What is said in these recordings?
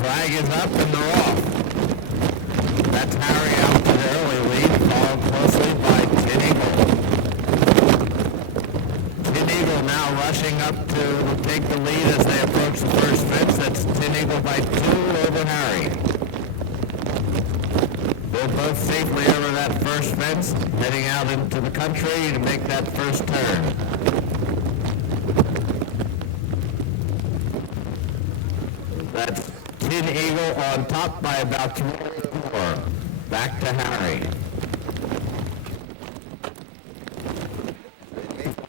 flag is up and they're off. That's Harry out to the early lead, followed closely by Tin Eagle. Tin Eagle now rushing up to take the lead as they approach the first fence. That's Tin Eagle by 2 over Harry. They're both safely over that first fence, heading out into the country to make that first turn. That's Tin Eagle on top by about 3 more. Back to Harry.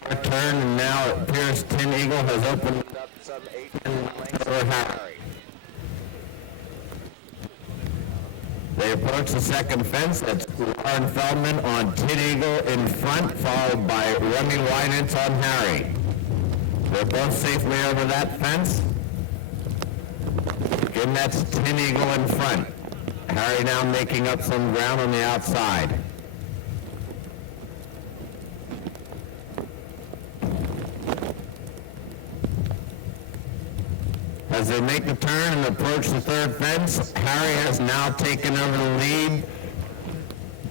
Our turn, and now it appears Tin Eagle has opened up some 8 lengths for Harry. They approach the second fence. That's Warren Feldman on Tin Eagle in front, followed by Remy Wynant on Harry. They're both safely over that fence. Again, that's Tin Eagle in front. Harry now making up some ground on the outside. As they make the turn and approach the third fence, Harry has now taken over the lead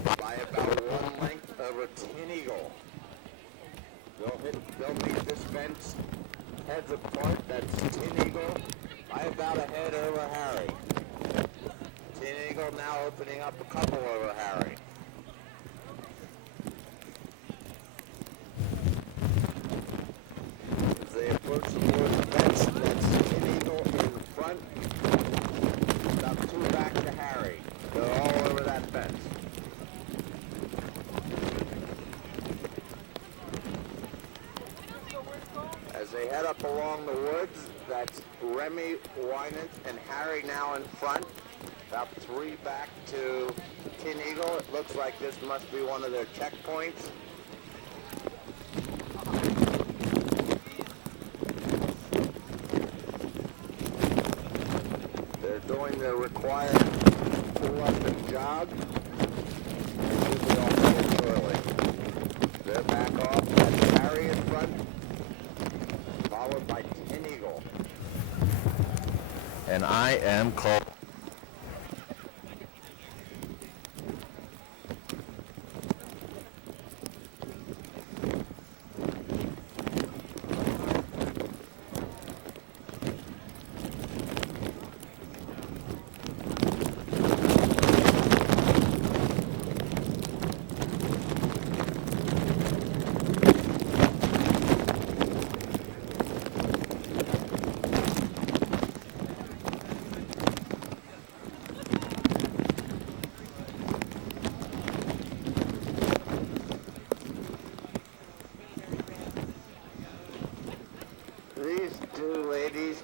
by about 1 length over Tin Eagle. They'll meet this fence heads apart. That's Tin Eagle by about a head over Harry. Tin Eagle now opening up a couple over Harry. As they approach the fourth fence, that's Tin Eagle in front, about 2 back to Harry. They're all over that fence. As they head up along the woods, that's Remy Wynant and Harry now in front, about 3 back to Tin Eagle. It looks like this must be one of their checkpoints. They're doing their required pull up and jog. They should be off shortly. They're back off. That's Harry in front, followed by Tin Eagle. And I am called.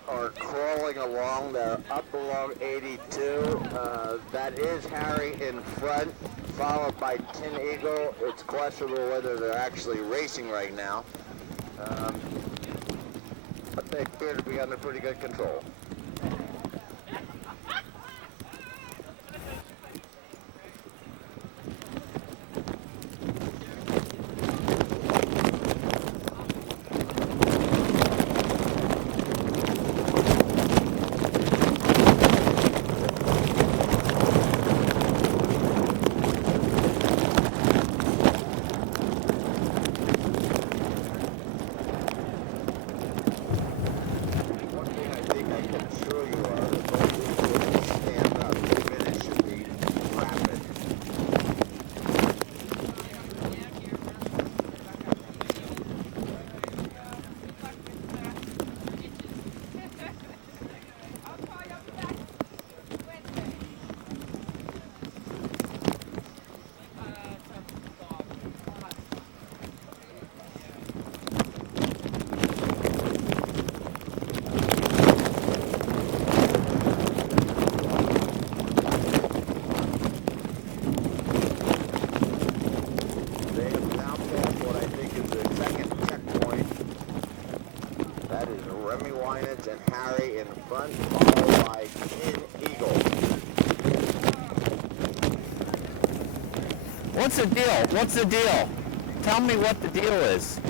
Are crawling along. They're up along 82. That is Harry in front, followed by Tin Eagle. It's questionable whether they're actually racing right now, but they appear to be under pretty good control. And Harry in front, followed by Tin Eagle. What's the deal? What's the deal? Tell me what the deal is.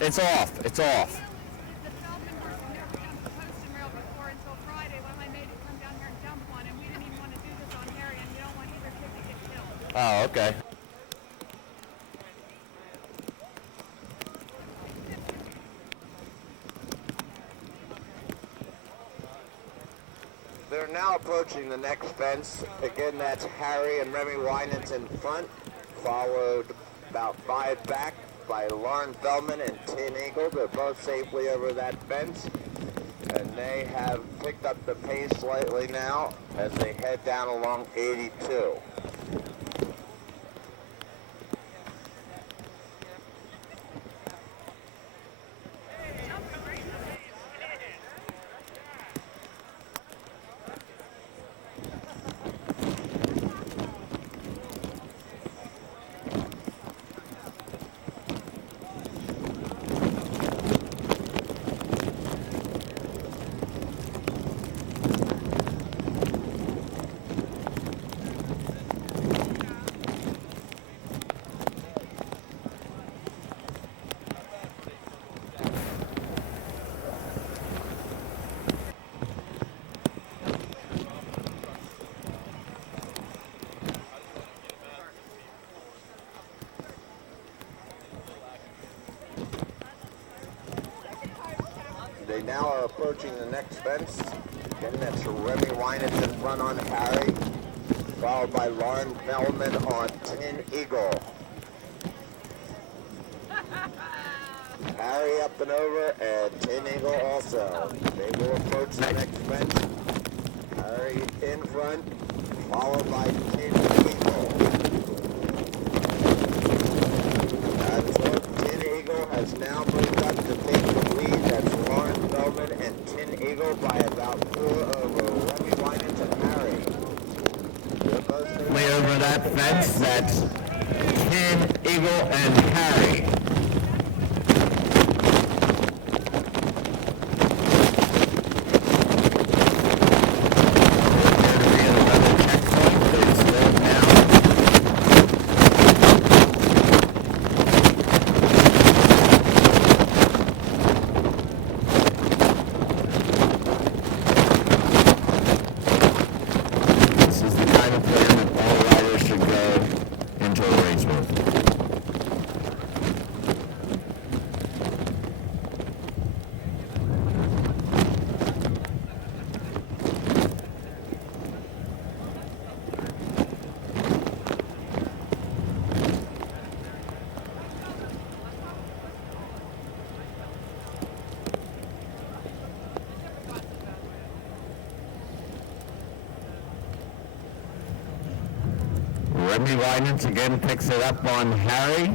It's off. It's off. Oh, okay. They're now approaching the next fence. Again, that's Harry and Remy Winans in front, followed about 5 back by Lauren Feldman and Tin Eagle. They're both safely over that fence, and they have picked up the pace slightly now as they head down along 82. They now are approaching the next fence. Again, that's Remy Winans in front on Harry, followed by Lauren Feldman on Tin Eagle. Harry up and over, and Tin Eagle also. They will approach the next fence. Harry in front, followed by Tin Eagle. Tin Eagle has now moved up to take the lead. That's Lauren Feldman and Tin Eagle by about 4 over Remy Winans and Harry. Way over that fence, that's Tin Eagle and Harry. Remy Winans again picks it up on Harry.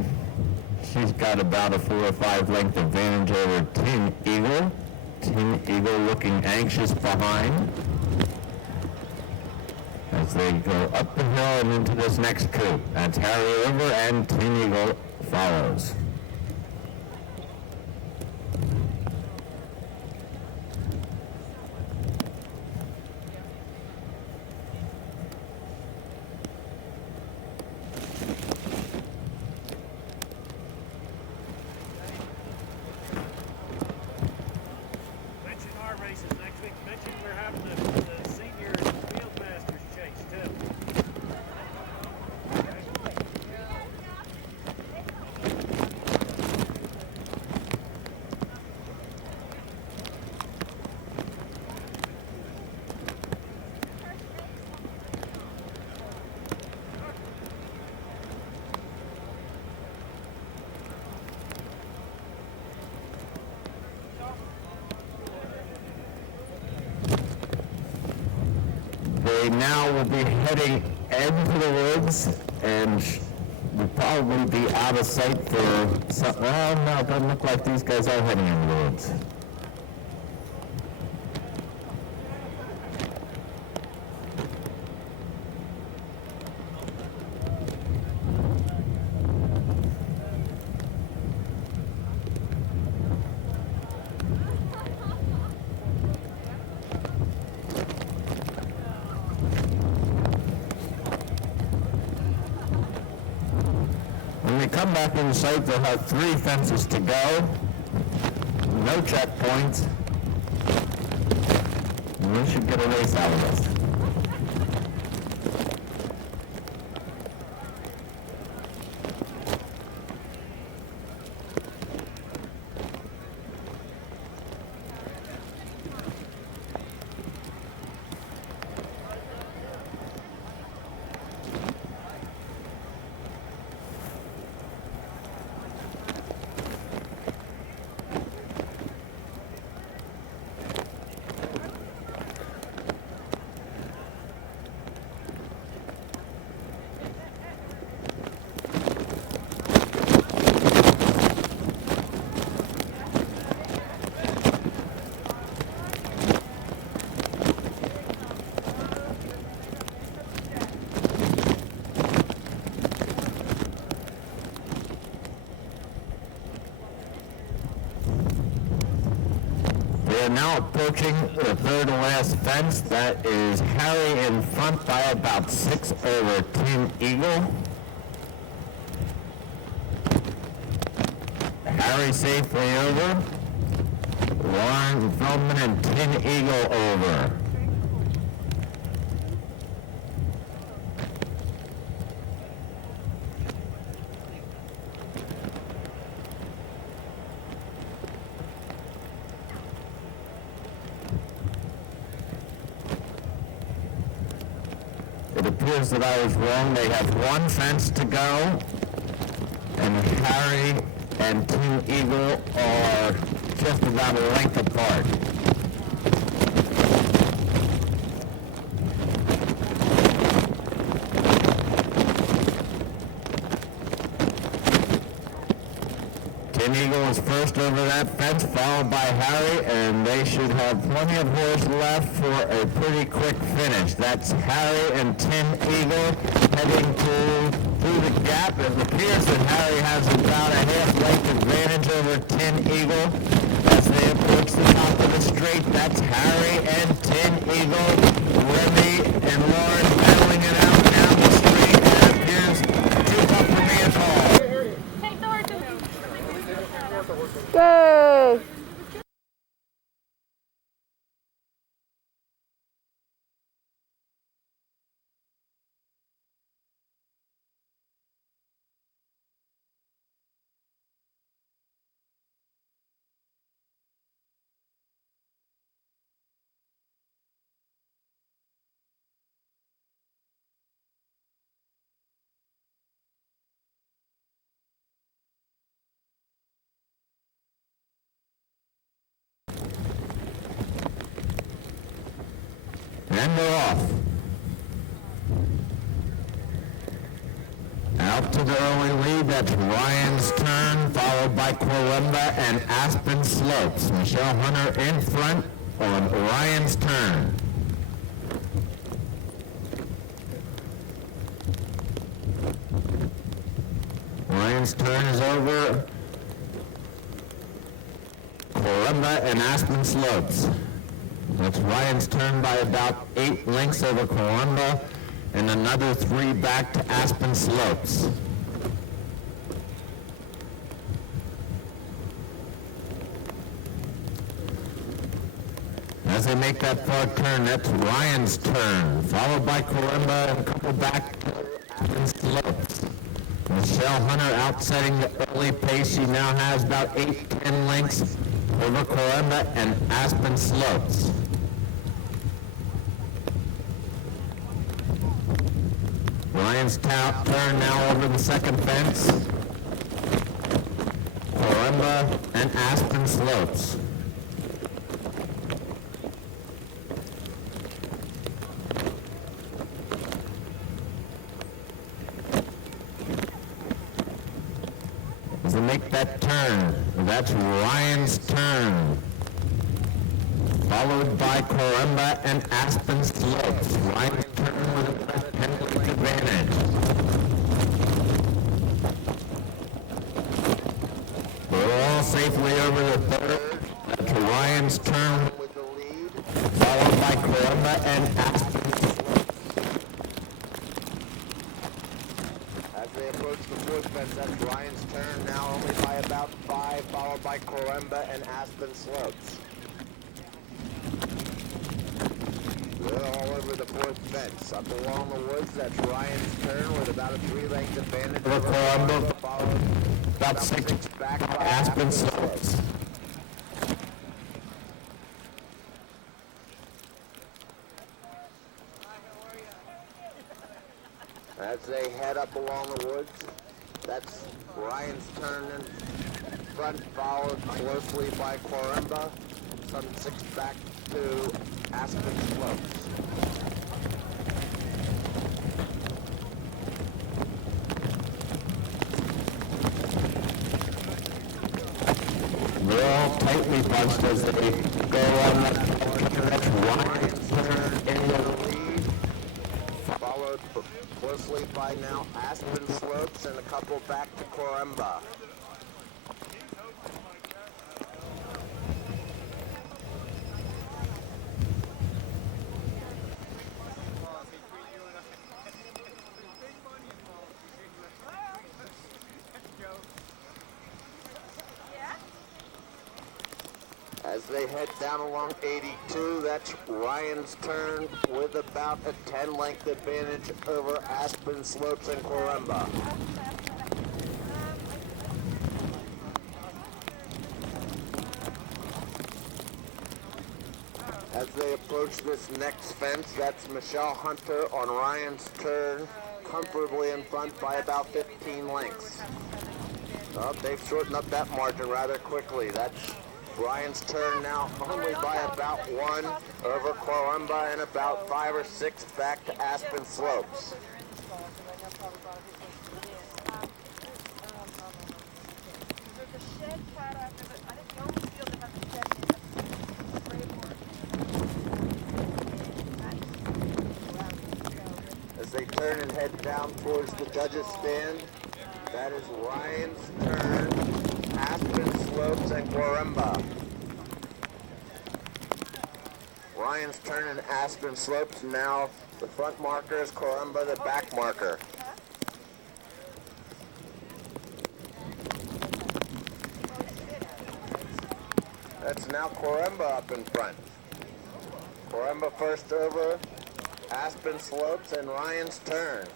She's got about a 4 or 5 length advantage over Tin Eagle. Tin Eagle looking anxious behind as they go up the hill and into this next coup. That's Harry over and Tin Eagle follows. They now will be heading into the woods and will probably be out of sight for some, well, no, it doesn't look like these guys are heading in the woods. Come back in sight, they'll have 3 fences to go, no checkpoints, and we should get a race out of this. now approaching the third to last fence. That is Harry in front by about 6 over Tin Eagle. Harry safely over. Lauren Feldman and Tin Eagle over. It appears that I was wrong. They have one fence to go, and Harry and Tin Eagle are just about a length apart. Tin Eagle is first over that fence, followed by Harry, and they should have plenty of horse left for a pretty quick finish. That's Harry and Tin Eagle heading through the gap. It appears that Harry has about a half-length advantage over Tin Eagle as they approach the top of the straight. That's Harry and Tin Eagle. Remy and Lauren battling it out down the straight. It appears too tough for me at all. Yay! And they're off. Out to the early lead, that's Ryan's Turn, followed by Corimba and Aspen Slopes. Michelle Hunter in front on Ryan's Turn. Ryan's Turn is over. Corimba and Aspen Slopes. That's Ryan's Turn by about 8 lengths over Corimba and another 3 back to Aspen Slopes. As they make that far turn, that's Ryan's Turn, followed by Corimba and a couple back to Aspen Slopes. Michelle Hunter outsetting the early pace. She now has about 8-10 lengths over Corimba and Aspen Slopes. Ryan's Turn now over the second fence. Corimba and Aspen Slopes. As they make that turn, that's Ryan's Turn, followed by Corimba and Aspen Slopes. Ryan's Turn with a 10-length advantage. They're all safely over the third. That's Ryan's Turn with the lead. followed by Corimba and Aspen Slopes. As they approach the fourth fence, that's Ryan's Turn, now only by about 5, followed by Corimba and Aspen Slopes. They're all over the fourth fence. Up along the woods, that's Ryan's Turn with about a 3-length advantage over Corimba, followed About 6 back by Aspen Slopes. As they head up along the woods, that's Ryan's Turn in front, followed closely by Corimba, some 6 back to Aspen Slopes. They're all tightly bunched as they go on that Ryan's Turn in the Lead, followed closely by now Aspen Slopes and a couple back to Corimba. they head down along 82. That's Ryan's turn with about a 10-length advantage over Aspen Slopes and Corumba. As they approach this next fence, that's Michelle Hunter on Ryan's turn, comfortably in front by about 15 lengths. Oh, they've shortened up that margin rather quickly. That's Ryan's turn now only by about 1 over Corumba and about 5 or 6 back to Aspen Slopes. As they turn and head down towards the judges' stand, that is Ryan's turn, Aspen Slopes and Corumba. Ryan's turn and Aspen Slopes, now the front marker is Corumba, the back marker. That's now Corumba up in front. Corumba first over Aspen Slopes and Ryan's turn.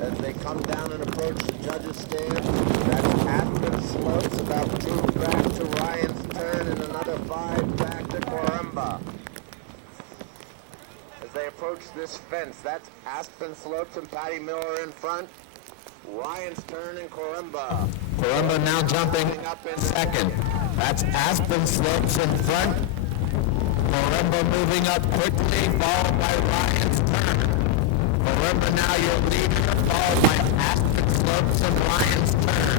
As they come down and approach the judges' stand, that's Aspen Slopes, about 2 back to Ryan's turn and another 5 back to Corumba. As they approach this fence, that's Aspen Slopes and Patty Miller in front. Ryan's turn and Corumba. Corumba now jumping second. That's Aspen Slopes in front. Corumba moving up quickly, followed by Ryan's turn. Corumba now your leader, followed by Aspen Slopes and Ryan's turn.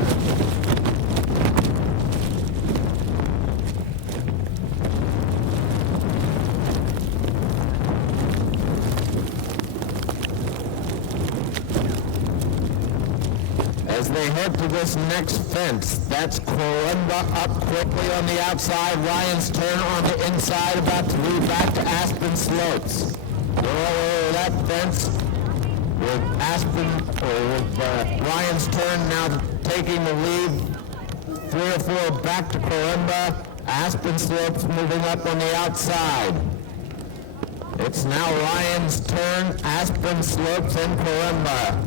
As they head to this next fence, that's Corumba up quickly on the outside, Ryan's turn on the inside, about to move back to Aspen Slopes. Go over that fence with Ryan's turn now taking the lead, 3 or 4 back to Corumba, Aspen Slopes moving up on the outside. It's now Ryan's turn, Aspen Slopes and Corumba.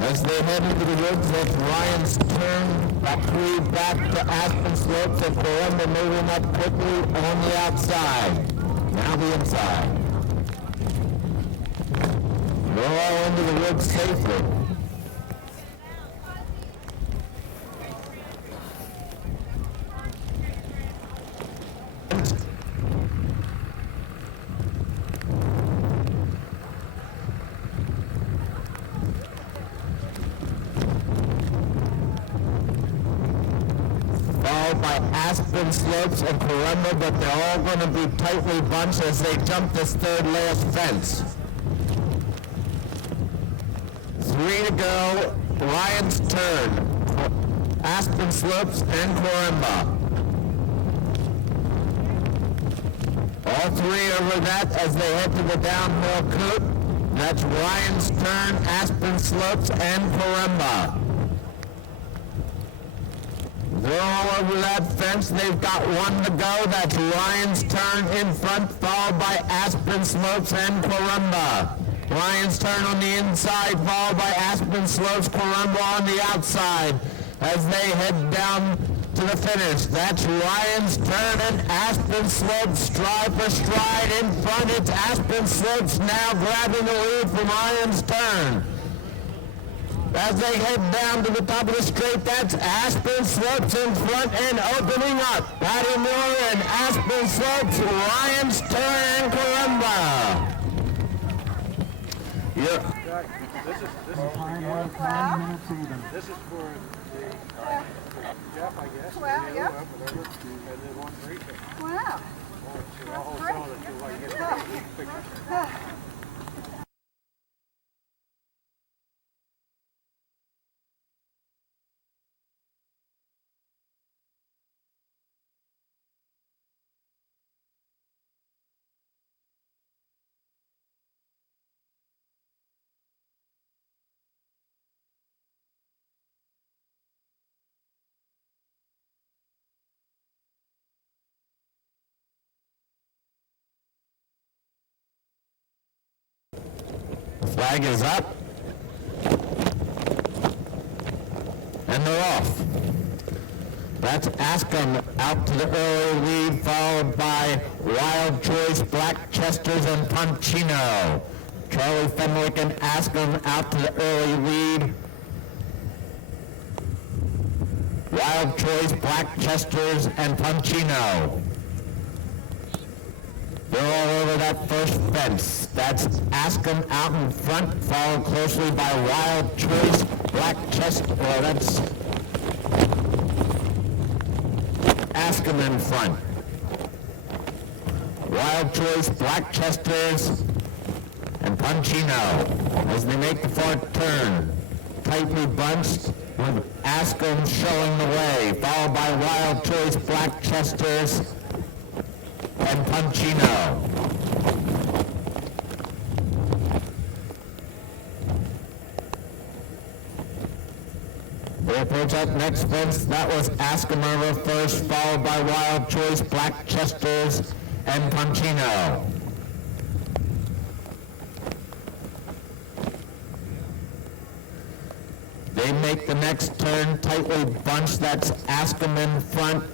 As they head into the woods, it's Ryan's turn, back 3 back to Aspen Slopes and Corumba moving up quickly on the outside. Now the inside. They're all into the woods safely. By Aspen Slopes and Corumba, but they're all going to be tightly bunched as they jump this third last fence. 3 to go, Ryan's turn, Aspen Slopes and Corumba. All 3 over that as they head to the downhill coop. That's Ryan's turn, Aspen Slopes and Corumba. They're all over that fence. They've got 1 to go. That's Ryan's turn in front, followed by Aspen Slopes and Corumba. Ryan's turn on the inside, followed by Aspen Slopes, Corumba on the outside as they head down to the finish. That's Ryan's turn and Aspen Slopes stride for stride in front. It's Aspen Slopes now grabbing the lead from Ryan's turn. As they head down to the top of the straight, that's Aspen Slopes in front and opening up. Patty Miller and Aspen Slopes, Ryan's turn and Corumba. This is for Jeff, I guess. Well, and the yeah. other one, whatever, and then 1 for each. Wow. I'll hold on until I get the picture. Flag is up. And they're off. That's Askham out to the early lead, followed by Wild Choice, Black Chesters, and Punchino. Charlie Fenwick and Askham out to the early lead. Wild Choice, Black Chesters, and Punchino. They're all over that first fence. That's Askham out in front, followed closely by Wild Choice, Black Chester. Well, that's Askham in front. Wild Choice, Black Chesters, and Punchino as they make the far turn. Tightly bunched with Askham showing the way, followed by Wild Choice, Black Chesters, and Punchino. They approach that next fence. That was Askham over first, followed by Wild Choice, Black Chesters, and Punchino. They make the next turn, tightly bunched. That's Askham in front,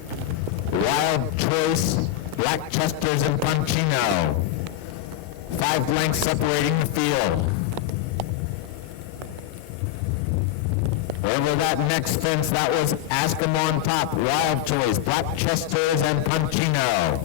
Wild Choice, Black Chesters, and Punchino. 5 lengths separating the field. Over that next fence, that was Askham on top, Wild Choice, Black Chesters, and Punchino.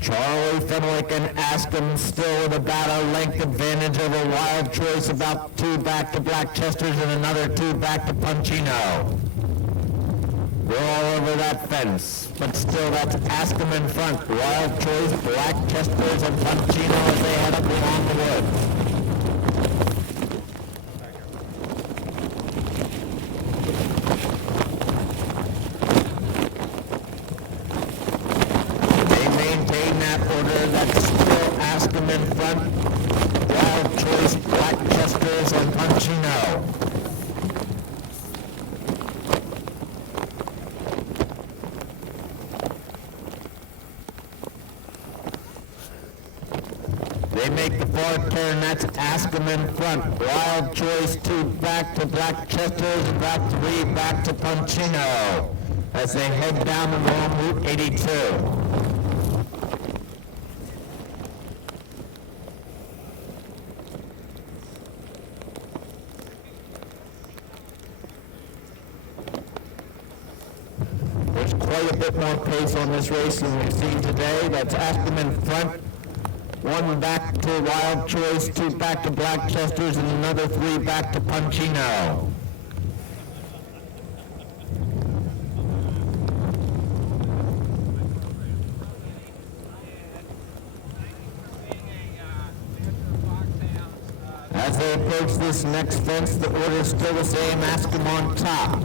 Charlie Fenwick and Askham still with about a length advantage over Wild Choice, about 2 back to Black Chesters and another 2 back to Punchino. We're all over that fence, but still that's Askham in front, Wild Choice, Black Chesters, and Punchino as they head up along the woods. They maintain that order. That's still Askham in front, Wild Choice, Black Chesters, and Punchino. They make the far turn. That's Askham in front. Wild Choice 2 back to Black Chesters, about 3 back to Punchino as they head down along Route 82. There's quite a bit more pace on this race than we've seen today. That's Askham in front. 1 back to Wild Choice, 2 back to Black Chesters, and another 3 back to Punchino. As they approach this next fence, the order is still the same. Askham on top.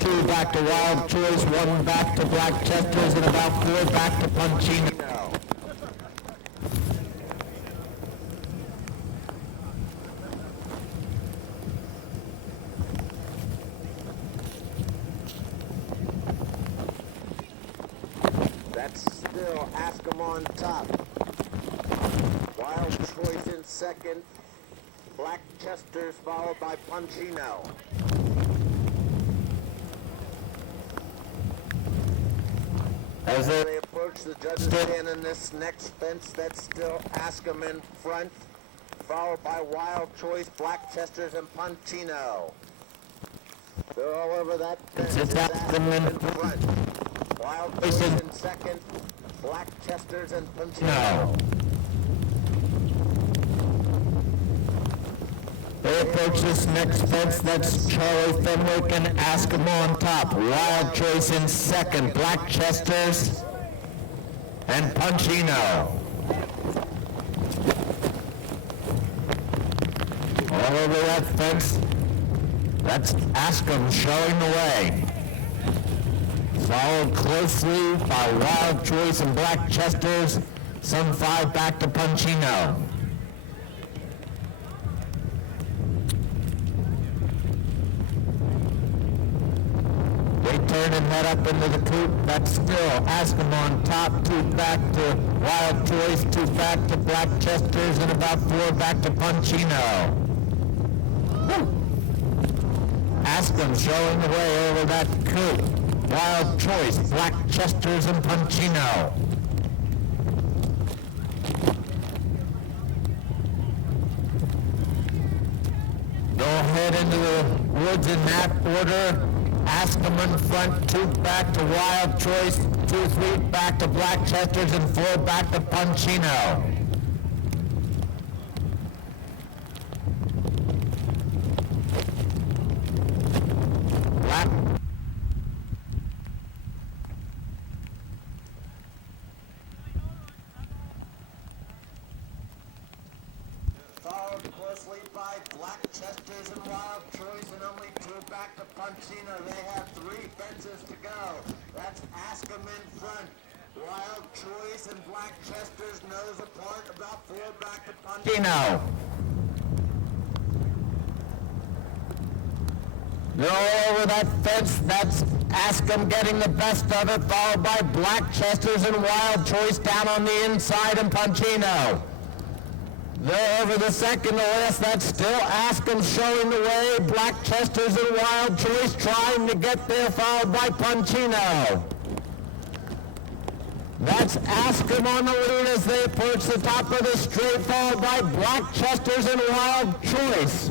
2 back to Wild Choice, 1 back to Black Chesters, and about 4 back to Punchino. That's still Askham on top. Wild Choice in second. Black Chesters followed by Punchino. As they approach the judges stand in this next fence, that's still Askham in front, followed by Wild Choice, Black Chesters, and Punchino. They're all over that fence. It's Askham in front. Wild Choice in second, Black Chesters, and Punchino. They approach this next fence. That's Charlie Fenwick and Askham on top. Wild Choice in second. Black Chesters and Punchino. All over that fence. That's Askham showing the way. Followed closely by Wild Choice and Black Chesters. Some 5 back to Punchino. They turn in head up into the coop. That's still Askham on top, 2 back to Wild Choice, 2 back to Black Chesters, and about 4 back to Punchino. Askham showing the way over that coop. Wild Choice, Black Chesters, and Punchino. Go ahead into the woods in that order. Askham in front, 2 back to Wild Choice, 2, 3 back to Black Chesters, and 4 back to Punchino. Followed closely by Black Chesters and Wild Choice, and only 2 back to Punchino. They have 3 fences to go. That's Askham in front. Wild Choice and Black Chesters nose apart, about 4 back to Punchino. Go over that fence. That's Askham getting the best of it, followed by Black Chesters and Wild Choice down on the inside, and Punchino. They're over the second to last. That's still Askham showing the way. Black Chesters and Wild Choice trying to get there, followed by Punchino. That's Askham on the lead as they approach the top of the straight, followed by Black Chesters and Wild Choice.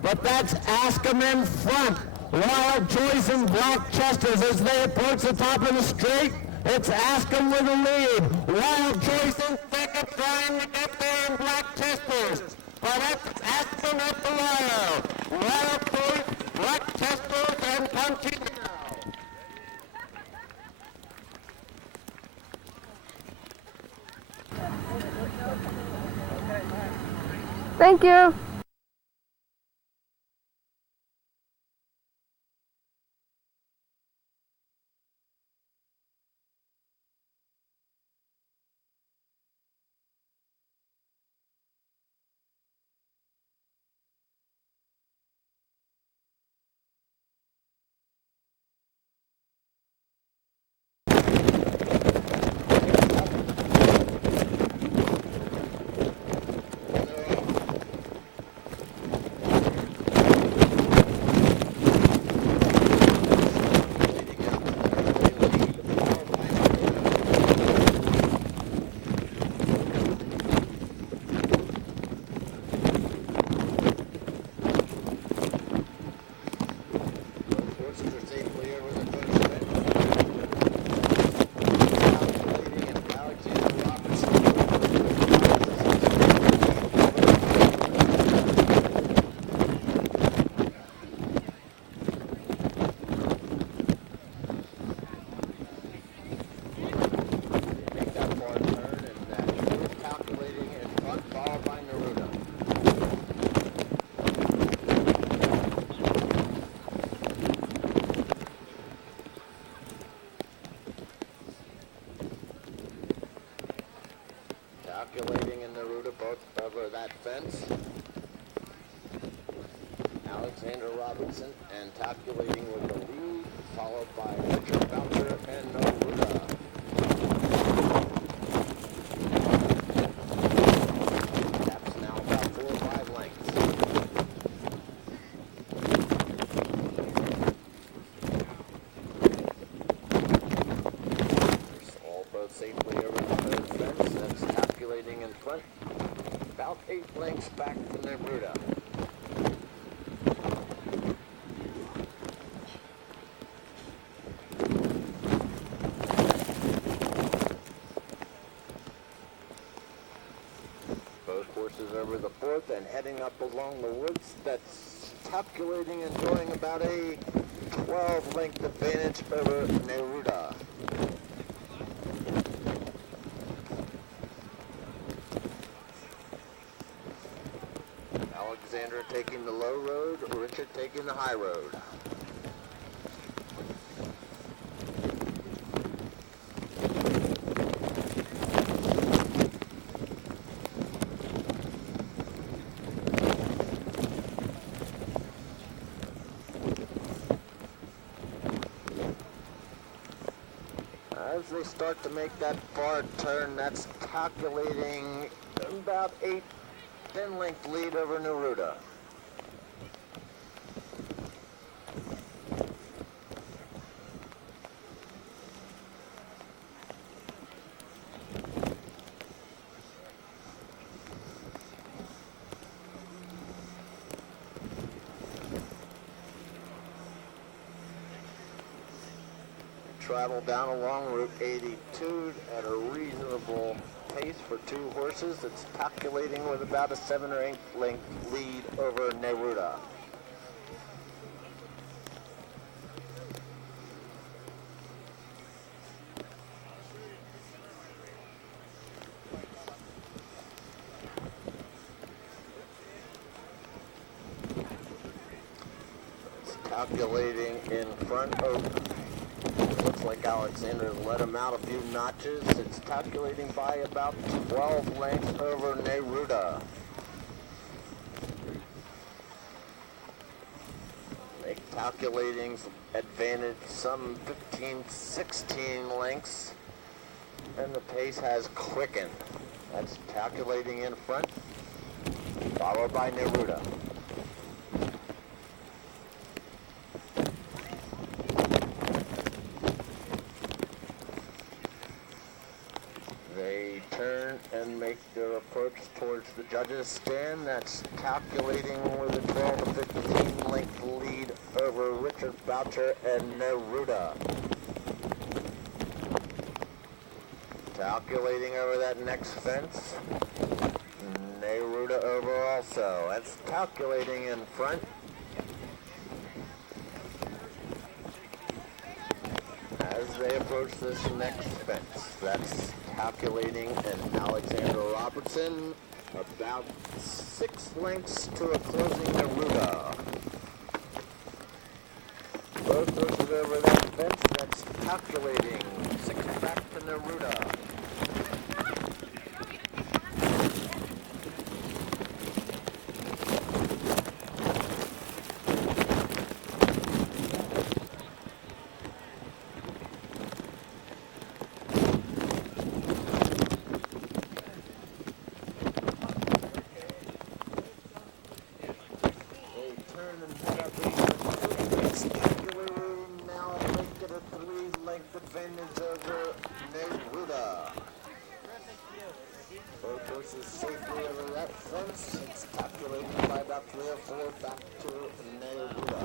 But that's Askham in front. Wild Choice and Black Chesters as they approach the top of the straight. It's Askham with the lead. Wild Choice in second, trying to get there, and Black Chesters. But it's Askham at the wire. Wild Choice, Black Chesters, and Punchino. Thank you. Calculating in the route of both over that fence. Alexander Robinson, and calculating with the lead, followed by Richard Boucher and Noruda. That's now about 4 or 5 lengths. All both safely over the third fence. That's calculating in front. About 8 lengths back from Noruda. Over the fourth and heading up along the woods. That's calculating and throwing about a 12 length advantage over Neruda. Alexander taking the low road, Richard taking the high road. As they start to make that far turn, that's calculating about 8 10-length lead over Neruda. Travel down along Route 82 at a reasonable pace for 2 horses. It's calculating with about a 7 or 8 length lead over Neruda. It's calculating in front of. Looks like Alexander's let him out a few notches. It's calculating by about 12 lengths over Neruda. Calculating advantage some 15, 16 lengths. And the pace has quickened. That's calculating in front, followed by Neruda. They turn and make their approach towards the judges' stand. That's calculating with a 12 to 15 length lead over Richard Boucher and Neruda. Calculating over that next fence. Neruda over also. That's calculating in front. As they approach this next fence, that's calculating and Alexander Robertson about 6 lengths to a closing Neruda. Both horses over that fence, that's calculating 6 back to Neruda. Safely over that fence. It's calculated by about 3 or 4 back to Neruda.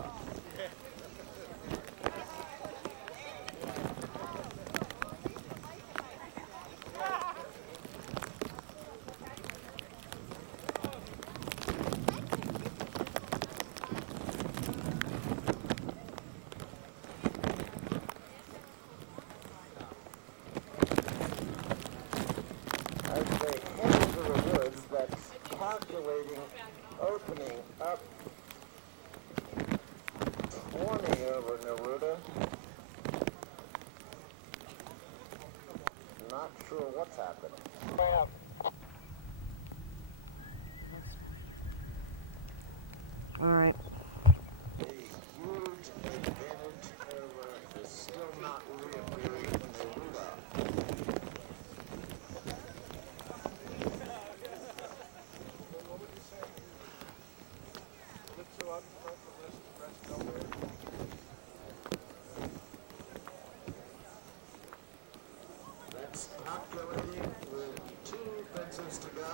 Calculating, opening up 20 over Neruda. Not sure what's happening. All right. A huge advantage over is still not reappearing in Neruda. That's calculating with 2 fences to go.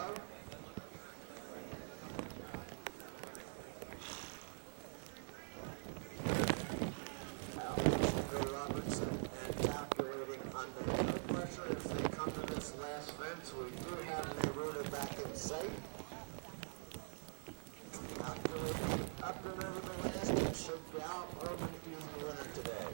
Alexander Robertson and calculating under no pressure as they come to this last fence. We do have Neruda back in sight. Calculating up and over the last, it should be out over an easy winner today.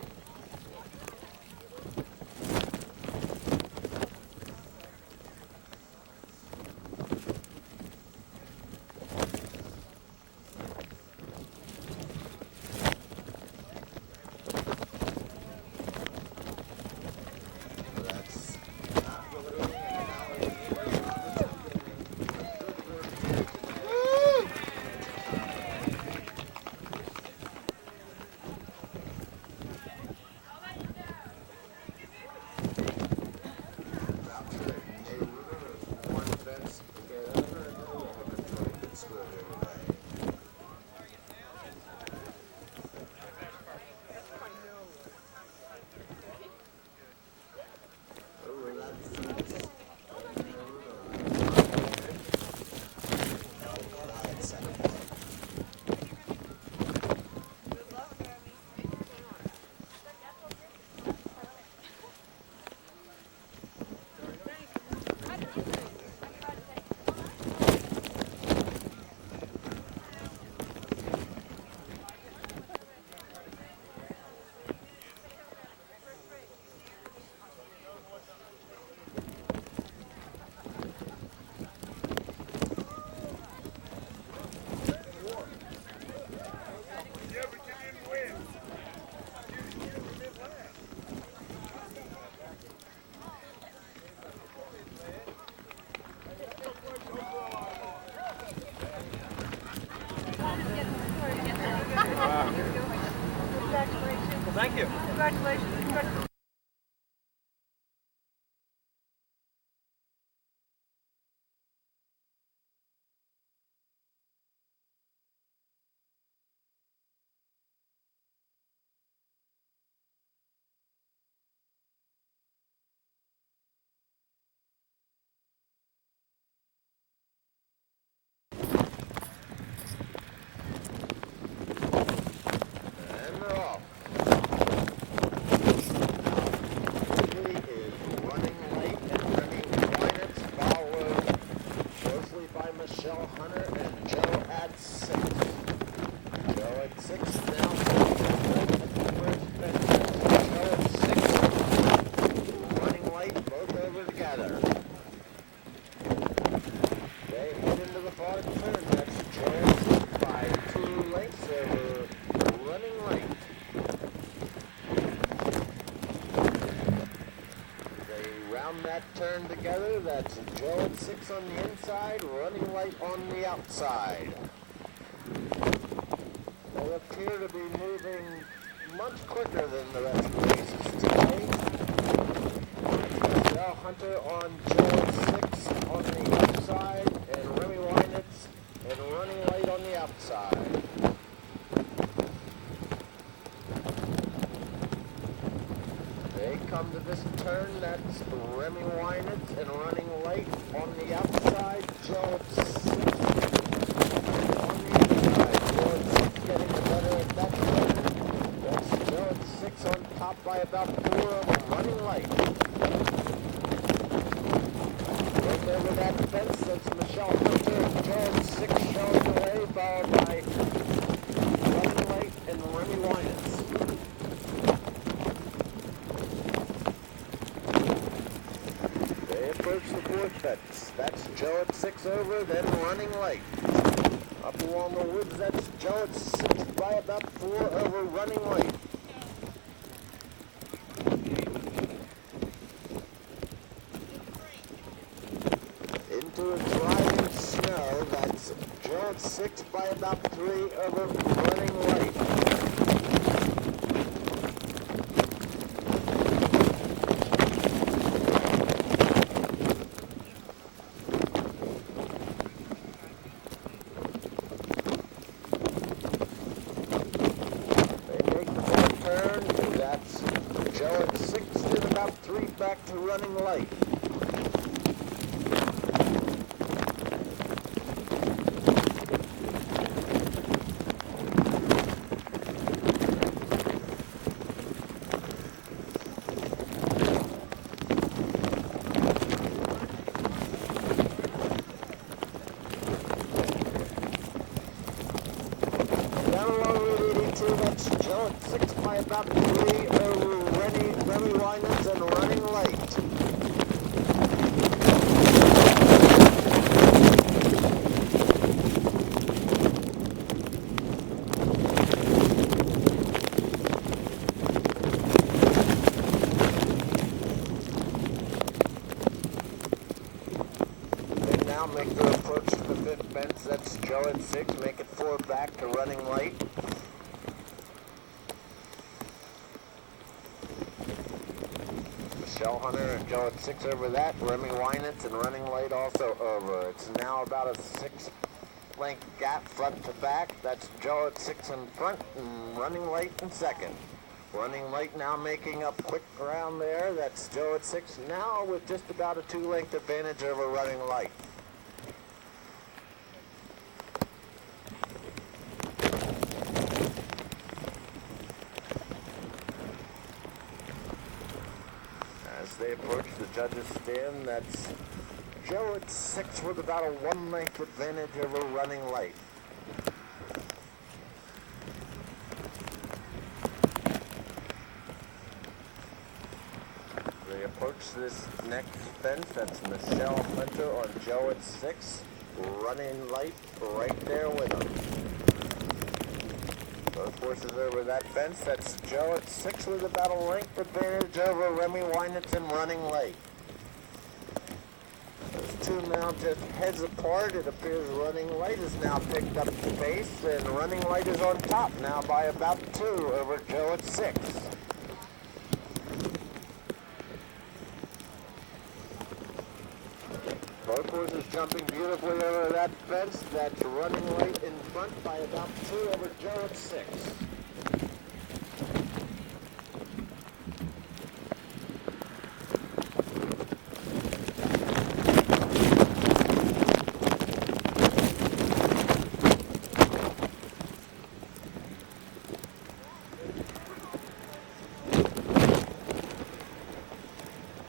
round that turn together. That's Joe at 6 on the inside, running light on the outside. They appear to be moving much quicker than the rest of the races today. Michelle Hunter on Joe at 6 on the inside, and Remy Weinitz and running light on the outside. They come to this turn, that's Remy Weinitz and running light on the outside, Joe at 6 on the inside. Joe at 6 getting the better at that turn. That's Joe at 6 on top by about 4 of running light. Right over that fence, that's Michelle Hunter and Joe at 6 showing the way, followed by running light and Remy Weinitz. Approach the fourth fence. That's Joe at 6 over, then running light. Up along the woods, that's Joe at 6 by about 4 over running light. Into a driving snow, that's Joe at 6 by about 3 over running light. Back to running light. Down along Route 82, that's Joe at 6 by about 3 over Remy Weinitz and running light. They now make their approach to the fifth fence. That's Joe at 6, make it 4 back to running light. Michelle Hunter and Joe at 6 over that. Remy Weinitz and running light also over. It's now about a 6-length gap front to back. That's Joe at 6 in front and running light in second. Running light now making up quick ground there. That's Joe at 6 now with just about a 2-length advantage over running light. They approach the judges' stand. That's Joe at 6 with about a 1-length advantage over running light. They approach this next fence. That's Michelle Hunter on Joe at 6, running light right there with them. Both horses over that fence. That's Joe at 6 with about a length advantage over Remy Weinitz and running light. Those two now just heads apart. It appears running light has now picked up the pace, and running light is on top now by about 2 over Joe at 6. Both horses jumping beautifully over that fence. That's running light in front by about 2 over Joe at 6.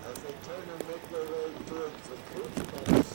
As they turn and make their way towards the coach fence,